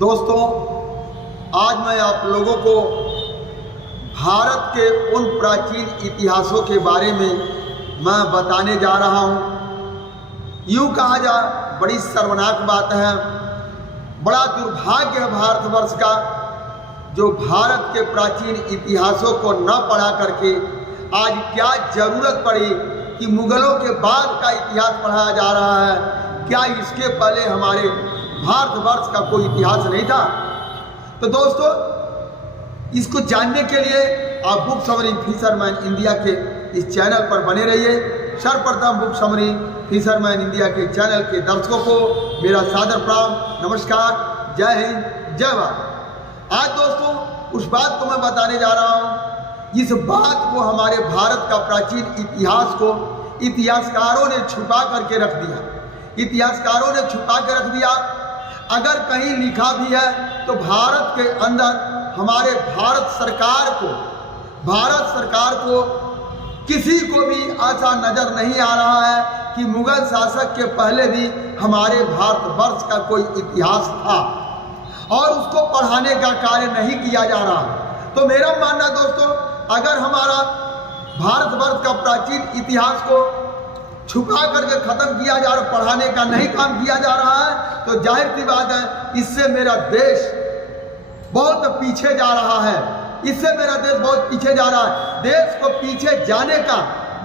दोस्तों, आज मैं आप लोगों को भारत के उन प्राचीन इतिहासों के बारे में मैं बताने जा रहा हूँ। यूँ कहा जा, बड़ी शर्मनाक बात है, बड़ा दुर्भाग्य है भारतवर्ष का, जो भारत के प्राचीन इतिहासों को न पढ़ा करके आज क्या जरूरत पड़ी कि मुगलों के बाद का इतिहास पढ़ाया जा रहा है। क्या इसके पहले हमारे भारतवर्ष का कोई इतिहास नहीं था? तो दोस्तों, इसको जानने के लिए आप बुक समरी फिशरमैन इंडिया के इस चैनल पर बने रहिए। सर्वप्रथम बुक समरी फिशरमैन इंडिया के चैनल के दर्शकों को मेरा सादर प्रणाम, नमस्कार, जय हिंद, जय भारत। आज दोस्तों उस बात को मैं बताने जा रहा हूँ, जिस बात को हमारे भारत का प्राचीन इतिहास को इतिहासकारों ने छुपा करके रख दिया। इतिहासकारों ने छुपा के रख दिया। अगर कहीं लिखा भी है तो भारत के अंदर हमारे भारत सरकार को किसी को भी ऐसा नजर नहीं आ रहा है कि मुगल शासक के पहले भी हमारे भारतवर्ष का कोई इतिहास था और उसको पढ़ाने का कार्य नहीं किया जा रहा। तो मेरा मानना दोस्तों, अगर हमारा भारतवर्ष का प्राचीन इतिहास को छुपा करके खत्म किया जा रहा, पढ़ाने का नहीं काम किया जा रहा है, तो जाहिर सी बात है इससे मेरा देश बहुत पीछे जा रहा है। इससे मेरा देश बहुत पीछे जा रहा है। देश को पीछे जाने का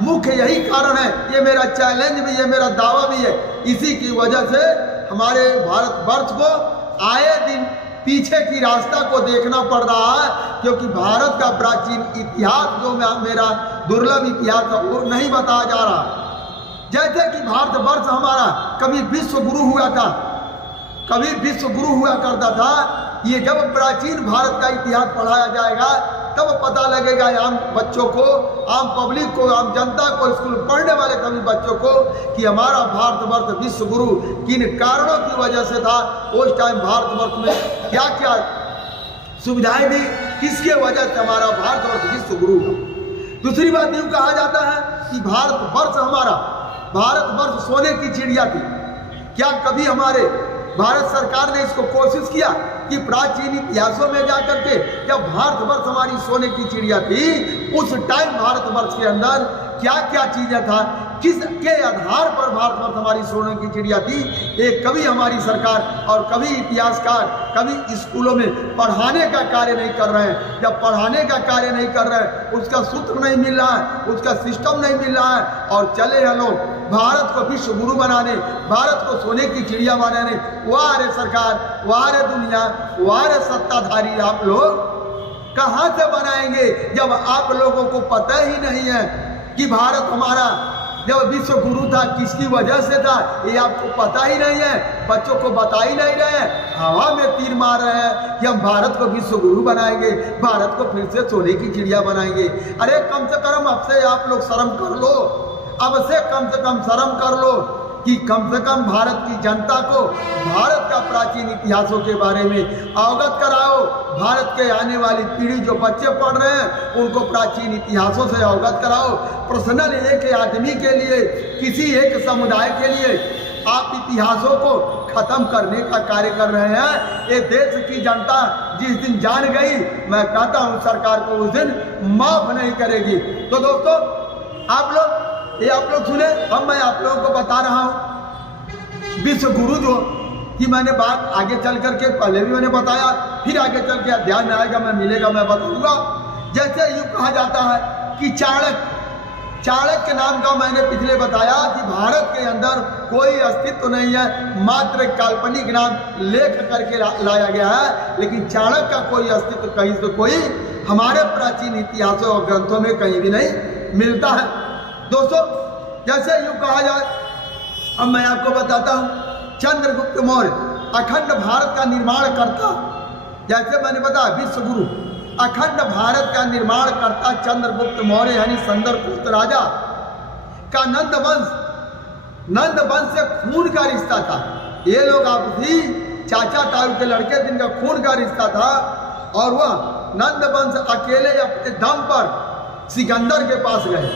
मुख्य यही कारण है, ये मेरा चैलेंज भी है, मेरा दावा भी है। इसी की वजह से हमारे भारतवर्ष को आए दिन पीछे की रास्ता को देखना पड़ रहा है, क्योंकि भारत का प्राचीन इतिहास जो मेरा दुर्लभ इतिहास है वो नहीं बताया जा रहा। जैसे कि भारतवर्ष हमारा कभी विश्व गुरु हुआ था, कभी विश्व गुरु हुआ करता था। ये जब प्राचीन भारत का इतिहास पढ़ाया जाएगा तब पता लगेगा आम बच्चों को, आम पब्लिक को, आम जनता को, स्कूल पढ़ने वाले सभी बच्चों को कि हमारा भारतवर्ष विश्व गुरु किन कारणों की वजह से था। उस टाइम भारतवर्ष में क्या क्या सुविधाएं थी, किसके वजह से हमारा भारतवर्ष विश्व गुरु था। दूसरी बात यूँ कहा जाता है कि भारतवर्ष सोने की चिड़िया थी। क्या कभी हमारे भारत सरकार ने इसको कोशिश किया कि प्राचीन इतिहासों में जाकर के, जब भारतवर्ष हमारी सोने की चिड़िया थी, उस टाइम भारतवर्ष के अंदर क्या क्या चीजें था, किसके आधार पर भारतवर्ष हमारी सोने की चिड़िया थी, ये कभी हमारी सरकार और कभी इतिहासकार कभी स्कूलों में पढ़ाने का कार्य नहीं कर रहे हैं। जब पढ़ाने का कार्य नहीं कर रहे हैं, उसका सूत्र नहीं मिल रहा है, उसका सिस्टम नहीं मिल रहा है, और चले हैं लोग भारत को विश्व गुरु बनाने, भारत को सोने की चिड़िया बनाने। वाह रे सरकार, वाह रे दुनिया, वाह रे सत्ताधारी, आप लोग कहाँ से बनाएंगे जब आप लोगों को पता ही नहीं है कि भारत हमारा जब विश्व गुरु था किसकी वजह से था, ये आपको पता ही नहीं है। बच्चों को बता ही नहीं रहे हैं, हवा में तीर मार रहे हैं कि हम भारत को विश्व गुरु बनाएंगे, भारत को फिर से सोने की चिड़िया बनाएंगे। अरे कम से कम अब से आप लोग शर्म कर लो, अब से कम शर्म कर लो कि कम से कम भारत की जनता को भारत का प्राचीन इतिहासों के बारे में अवगत कराओ। भारत के आने वाली पीढ़ी जो बच्चे पढ़ रहे हैं उनको प्राचीन इतिहासों से अवगत कराओ। पर्सनल एक आदमी के लिए, किसी एक समुदाय के लिए आप इतिहासों को खत्म करने का कार्य कर रहे हैं। ये देश की जनता जिस दिन जान गई, मैं कहता हूँ सरकार को उस दिन माफ नहीं करेगी। तो दोस्तों आप लोग सुने, मैं आप लोगों को बता रहा हूँ विश्व गुरु जो कि मैंने बात आगे चल करके पहले भी मैंने बताया, फिर आगे चल के अध्याय में आएगा, मैं मिलेगा, मैं बताऊंगा। जैसे यूँ कहा जाता है कि चाणक्य नाम का मैंने पिछले बताया कि भारत के अंदर कोई अस्तित्व नहीं है, मात्र काल्पनिक नाम लेख करके लाया गया है, लेकिन चाणक्य का कोई अस्तित्व कहीं से कोई हमारे प्राचीन इतिहासों और ग्रंथों में कहीं भी नहीं मिलता है। दोस्तों जैसे यूँ कहा जाए, अब मैं आपको बताता हूँ चंद्रगुप्त मौर्य अखंड भारत का निर्माण करता, जैसे मैंने बताया विश्व गुरु, अखंड भारत का निर्माण करता चंद्रगुप्त मौर्य यानी चंद्रगुप्त राजा का नंद वंश से खून का रिश्ता था। ये लोग आपसी चाचा ताऊ के लड़के जिनका खून का रिश्ता था, और वह नंद वंश अकेले अपने दम पर सिकंदर के पास गए।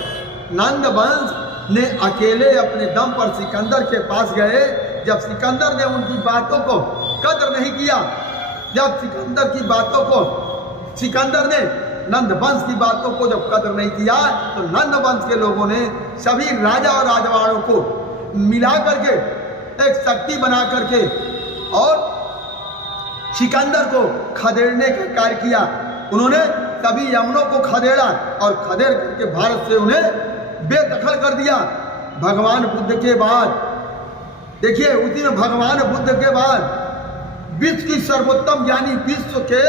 नंद वंश ने अकेले अपने दम पर सिकंदर के पास गए। जब सिकंदर ने उनकी बातों को कदर नहीं किया, जब सिकंदर ने नंद वंश की बातों को जब कदर नहीं किया, तो नंद वंश के लोगों ने सभी राजा और राजवाड़ों को मिला करके एक शक्ति बना करके और सिकंदर को खदेड़ने का कार्य किया। उन्होंने सभी यमनों को खदेड़ा और खदेड़ करके भारत से उन्हें बेदखल कर दिया। भगवान बुद्ध के बाद देखिए, उसी में भगवान बुद्ध के बाद विश्व की सर्वोत्तम ज्ञानी, विश्व के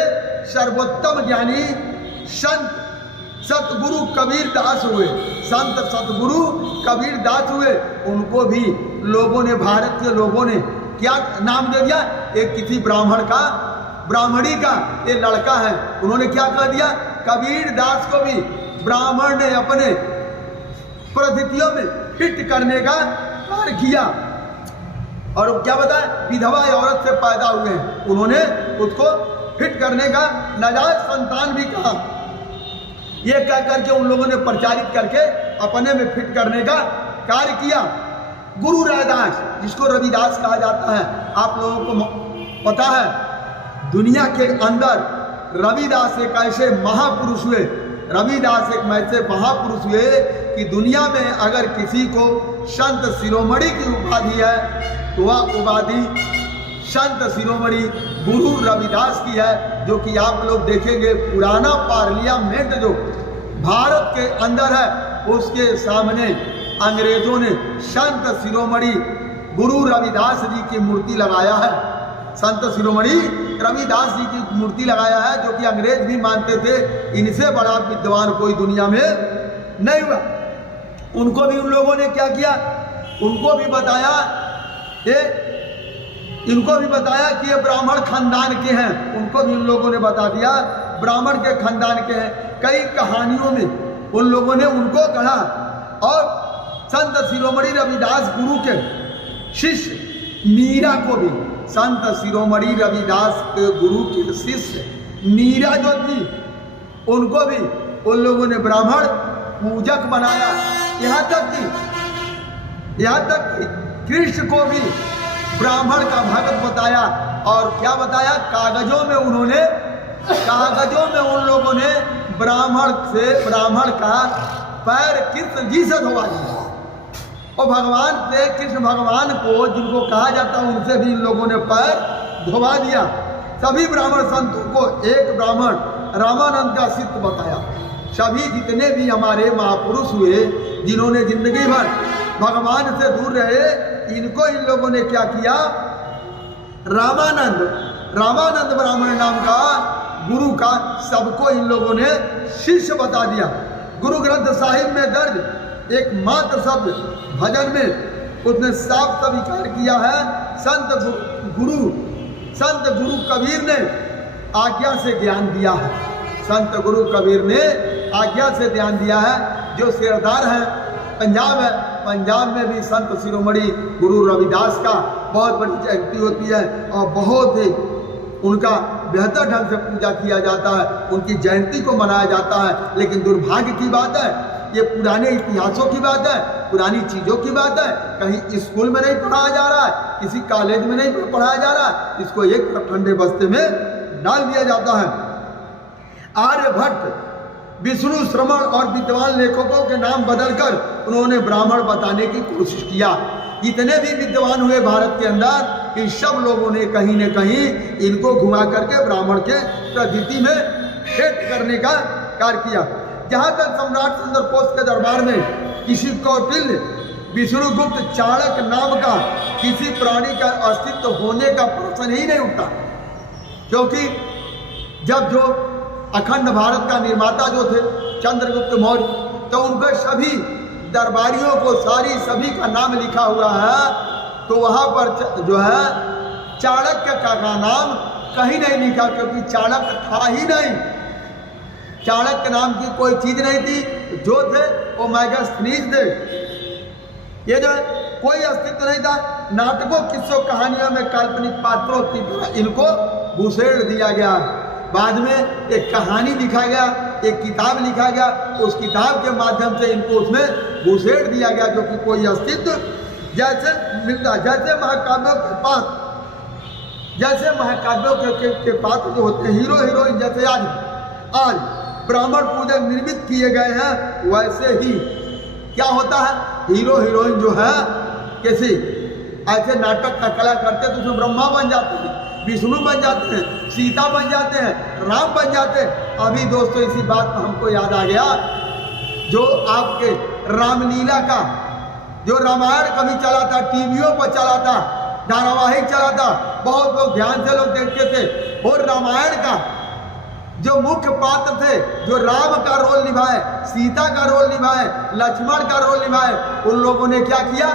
सर्वोत्तम ज्ञानी संत सतगुरु कबीर दास हुए। संत सतगुरु कबीर दास हुए। उनको भी लोगों ने, भारत के लोगों ने क्या नाम दे दिया? एक किसी ब्राह्मणी का ये लड़का है, उन्होंने क्या कह दिया? कबीर दास को भी ब्राह्मण ने अपने परिस्थितियों में फिट करने का कार्य किया। और क्या बताया? विधवा औरत से पैदा हुए हैं, उन्होंने उसको फिट करने का नाजायज संतान भी कहा। ये कह करके उन लोगों ने प्रचारित करके अपने में फिट करने का कार्य किया। गुरु रविदास, जिसको रविदास कहा जाता है, आप लोगों को पता है दुनिया के अंदर रविदास एक ऐसे महापुरुष हुए, रविदास एक ऐसे महापुरुष हुए कि दुनिया में अगर किसी को संत शिरोमणि की उपाधि है तो वह उपाधि संत शिरोमणि गुरु रविदास की है। जो कि आप लोग देखेंगे पुराना पार्लियामेंट जो भारत के अंदर है, उसके सामने अंग्रेजों ने संत शिरोमणि गुरु रविदास जी की मूर्ति लगाया है। संत शिरोमणि रविदास जी की मूर्ति लगाया है, जो कि अंग्रेज भी मानते थे इनसे बड़ा विद्वान कोई दुनिया में नहीं हुआ। उनको भी उन लोगों ने क्या किया? उनको भी बताया कि ये ब्राह्मण खानदान के हैं। उनको भी उन लोगों ने बता दिया ब्राह्मण के खानदान के हैं। कई कहानियों में उन लोगों ने उनको कहा। और संत शिरोमणि रविदास गुरु के शिष्य मीरा को भी, संत शिरोमणि रविदास के गुरु के शिष्य मीरा जो थी, उनको भी उन लोगों ने ब्राह्मण पूजक बनाया। यहाँ तक कि कृष्ण को भी ब्राह्मण का भक्त बताया। और क्या बताया? कागजों में उन लोगों ने ब्राह्मण का पैर कृष्ण जी से धोवा दिया। और भगवान से, कृष्ण भगवान को जिनको कहा जाता है, उनसे भी इन लोगों ने पैर धोवा दिया। सभी ब्राह्मण संतों को एक ब्राह्मण रामानंद का शिष्य बताया। सभी जितने भी हमारे महापुरुष हुए, जिन्होंने जिंदगी भर भगवान से दूर रहे, इनको इन लोगों ने क्या किया? रामानंद ब्राह्मण नाम का गुरु का सबको इन लोगों ने शिष्य बता दिया। गुरु ग्रंथ साहिब में दर्ज एक मात्र शब्द भजन में उसने साफ स्वीकार किया है, संत गुरु कबीर ने आज्ञा से ज्ञान दिया है। संत गुरु कबीर ने आज्ञा से ध्यान दिया है। जो सिरदार है पंजाब है, पंजाब में भी संत शिरोमणि गुरु रविदास का बहुत बड़ी जयंती होती है और बहुत ही उनका बेहतर ढंग से पूजा किया जाता है, उनकी जयंती को मनाया जाता है। लेकिन दुर्भाग्य की बात है, ये पुराने इतिहासों की बात है, पुरानी चीज़ों की बात है। कहीं स्कूल में नहीं पढ़ाया जा रहा है, किसी कॉलेज में नहीं पढ़ाया जा रहा है, इसको एक ठंडे बस्ते में डाल दिया जाता है। आर्यभट्ट, विष्णु श्रमण और विद्वान लेखकों के नाम बदलकर उन्होंने ब्राह्मण बताने की कोशिश किया। जितने भी विद्वान हुए भारत के अंदर, इन सब लोगों ने कहीं न कहीं इनको घुमा करके ब्राह्मण के प्रतीति में सेट करने का कार्य किया। जहाँ तक सम्राट चंद्रकोश के दरबार में किसी कौटिल्य, विष्णुगुप्त, चाणक्य नाम का किसी प्राणी का अस्तित्व होने का प्रश्न ही नहीं उठता। क्योंकि जब जो अखंड भारत का निर्माता जो थे चंद्रगुप्त मौर्य, तो उनके सभी दरबारियों को सभी का नाम लिखा हुआ है। तो वहाँ पर जो है चाणक्य का नाम कहीं नहीं लिखा, क्योंकि चाणक्य था ही नहीं। चाणक्य नाम की कोई चीज नहीं थी। जो थे वो मैगस्थनीज थे। ये जो है कोई अस्तित्व नहीं था। नाटकों, किस्सों, कहानियों में काल्पनिक पात्रों की तरह इनको भूसेड़ दिया गया। बाद में एक कहानी लिखा गया, एक किताब लिखा गया, उस किताब के माध्यम से इनको उसमें घुसेड़ दिया गया, जो कि कोई अस्तित्व जैसे मिलता। जैसे महाकाव्यों के पास जैसे महाकाव्यों के पात्र जो होते हैं, हीरो हीरोइन जैसे आज ब्राह्मण पूजक निर्मित किए गए हैं, वैसे ही क्या होता है, हीरो हीरोइन जो है कैसे ऐसे नाटक का कला करते हैं तो उसमें ब्रह्मा बन जाते हैं, विष्णु बन जाते हैं, सीता बन जाते हैं, राम बन जाते हैं। अभी दोस्तों इसी बात पर हमको याद आ गया, जो आपके रामलीला का जो रामायण कभी चला था, टीवियों पर चला था, धारावाहिक चला था, बहुत लोग ध्यान से लोग देखते थे। और रामायण का जो मुख्य पात्र थे, जो राम का रोल निभाए, सीता का रोल निभाए, लक्ष्मण का रोल निभाए, उन लोगों ने क्या किया,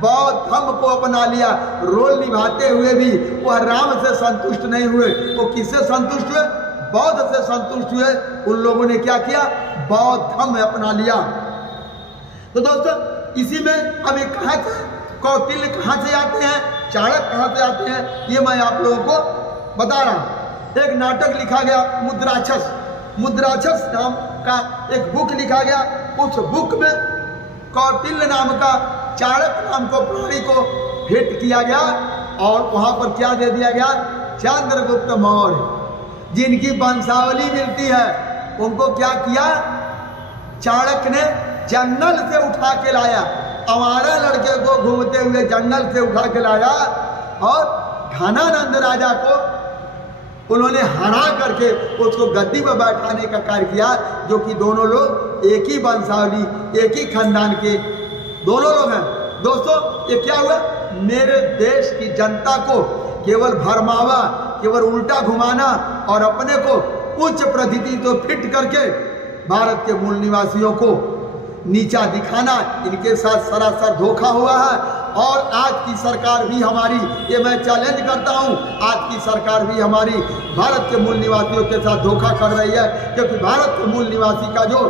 बौद्ध धर्म को अपना लिया। रोल निभाते हुए भी वह राम से संतुष्ट नहीं हुए, वो किससे संतुष्ट हुए, बौद्ध से संतुष्ट हुए। उन लोगों ने क्या किया, बौद्ध धर्म अपना लिया। तो दोस्तों इसी में अभी कहाँ से कौटिल्य कहाँ से आते हैं, चाणक्य कहाँ से आते हैं, ये मैं आप लोगों को बता रहा हूँ। एक नाटक लिखा गया मुद्राक्षस नाम का एक बुक लिखा गया। उस बुक में कौटिल्य नाम का चाणक्य नाम को प्राणी को भेंट किया गया और वहां पर क्या दे दिया गया, चंद्रगुप्त मौर्य जिनकी वंशावली मिलती है, उनको क्या किया, चाणक्य ने जंगल से उठा के लाया, आवारा लड़के को घूमते हुए जंगल से उठा के लाया और घनानंद राजा को उन्होंने हरा करके उसको गद्दी पर बैठाने का कार्य किया, जो कि दोनों लोग एक ही वंशावली, एक ही खानदान के दोनों लोग हैं। दोस्तों ये क्या हुआ, मेरे देश की जनता को केवल भरमावा, केवल उल्टा घुमाना और अपने को उच्च प्रतीति तो फिट करके भारत के मूल निवासियों को नीचा दिखाना, इनके साथ सरासर धोखा हुआ है। और आज की सरकार भी हमारी, ये मैं चैलेंज करता हूँ, आज की सरकार भी हमारी भारत के मूल निवासियों के साथ धोखा कर रही है, क्योंकि भारत के मूल निवासी का जो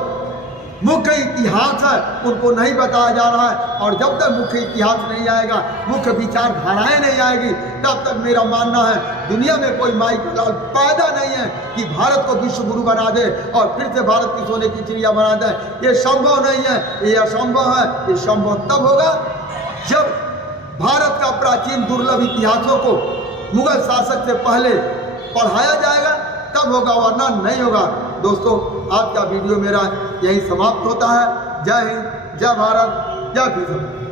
मुख्य इतिहास है उनको नहीं बताया जा रहा है। और जब तक मुख्य इतिहास नहीं आएगा, मुख्य विचारधाराएं नहीं आएगी, तब तक मेरा मानना है दुनिया में कोई माई का लाल पैदा नहीं है कि भारत को विश्व गुरु बना दे और फिर से भारत की सोने की चिड़िया बना दे। ये संभव नहीं है, ये असंभव है। ये संभव तब होगा जब भारत का प्राचीन दुर्लभ इतिहासों को मुगल शासक से पहले पढ़ाया जाएगा, तब होगा, वरना नहीं होगा। दोस्तों आज का वीडियो मेरा यही समाप्त होता है। जय हिंद, जय भारत, जय किसान।